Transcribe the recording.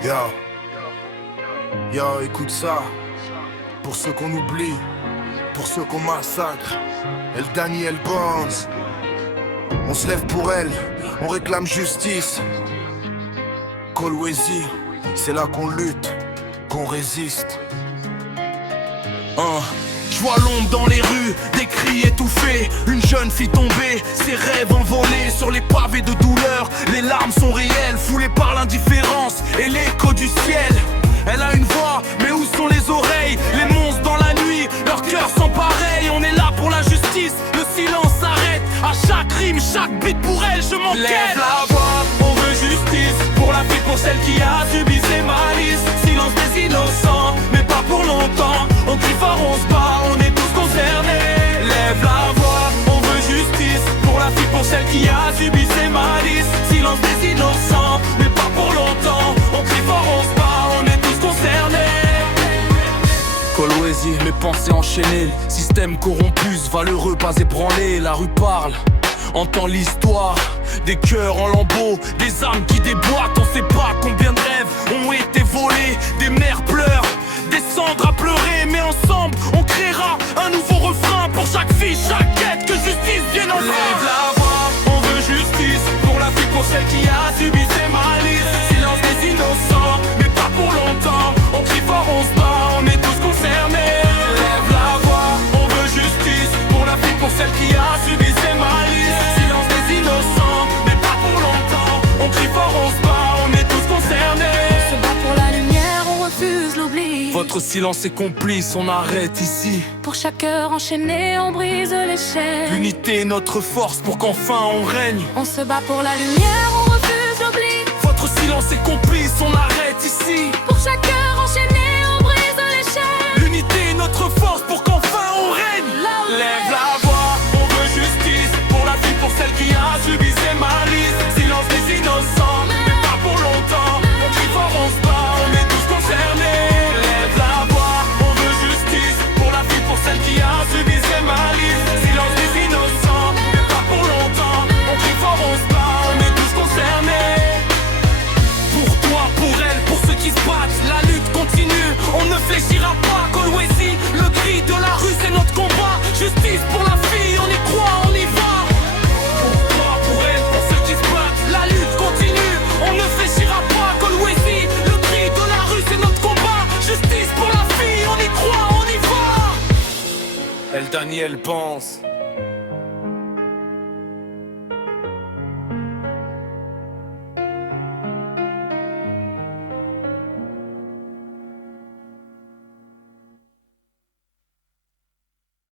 Yo, yo, écoute ça. Pour ceux qu'on oublie, pour ceux qu'on massacre. El Daniel Bonds. On se lève pour elle, on réclame justice. Kolwezi, c'est là qu'on lutte, qu'on résiste. Je vois l'ombre dans les rues, des cris étouffés. Une jeune fille tombée, ses rêves envolés sur les pavés de douleur. Les larmes sont réelles, foulées par l'indifférence et l'écho du ciel. Elle a une voix, mais où sont les oreilles? Les monstres dans la nuit, leurs cœurs sont pareils. On est là pour la justice, le silence s'arrête. À chaque rime, chaque beat pour elle, je m'enquête. Lève la voix, on veut justice. Pour la fille, pour celle qui a subi ses malices. Silence des innocents, mais pas pour longtemps. On crie fort, on se bat, on est tous concernés. Lève la voix, on veut justice. Pour la fille, pour celle qui a subi ses malices. Silence des innocents, mais pas pour longtemps. On crie fort, on se bat, on est tous concernés. Kolwezi, mes pensées enchaînées. Système corrompu, ce valeureux pas ébranlé. La rue parle, entend l'histoire. Des cœurs en lambeaux, des âmes qui déboîtent. On sait pas combien de rêves ont été volés. Des mères pleurent, des cendres à pleurer. Mais ensemble, on créera un nouveau refrain. Pour chaque fille, chaque quête, que justice vienne enfin. Lève la voix, on veut justice. Pour la fille, pour celle qui a subi ses malices. Silence des innocents, mais pas pour longtemps. On crie fort, on se bat, on est tous concernés. Lève la voix, on veut justice. Pour la fille, pour celle qui a subi ses malices. Silence des innocents, mais pas pour longtemps. On crie fort, on se bat, on est tous concernés. On se bat pour la lumière, on refuse l'oubli. Votre silence est complice, on arrête ici. Pour chaque heure enchaînée, on brise les chaînes. L'unité est notre force pour qu'enfin on règne. On se bat pour la lumière, on refuse l'oubli. Votre silence est complice, on arrête ici. Pour chaque heure enchaînée, on brise les chaînes. L'unité est notre force pour qu'enfin on règne. Lève la voix, on veut justice. Pour la fille, pour celle qui a subi ses malices. Silence des innocents, mais pas pour longtemps. On crie fort, on se bat, on est tous concernés. Lève la voix, on veut justice. Pour la fille, pour celle qui a subi ses malices. Silence des innocents, mais pas pour longtemps. On crie fort, on se bat, on est tous concernés. Pour toi, pour elle, pour ceux qui se battent, la lutte continue, on ne fléchira pas. Kolwezi, le cri de la rue, c'est notre combat. Justice pour la fille, on y croit, on y va. Pour toi, pour elle, pour ceux qui se battent, la lutte continue, on ne fléchira pas. Kolwezi, le cri de la rue, c'est notre combat. Justice pour la fille, on y croit, on y va. El Daniel pense.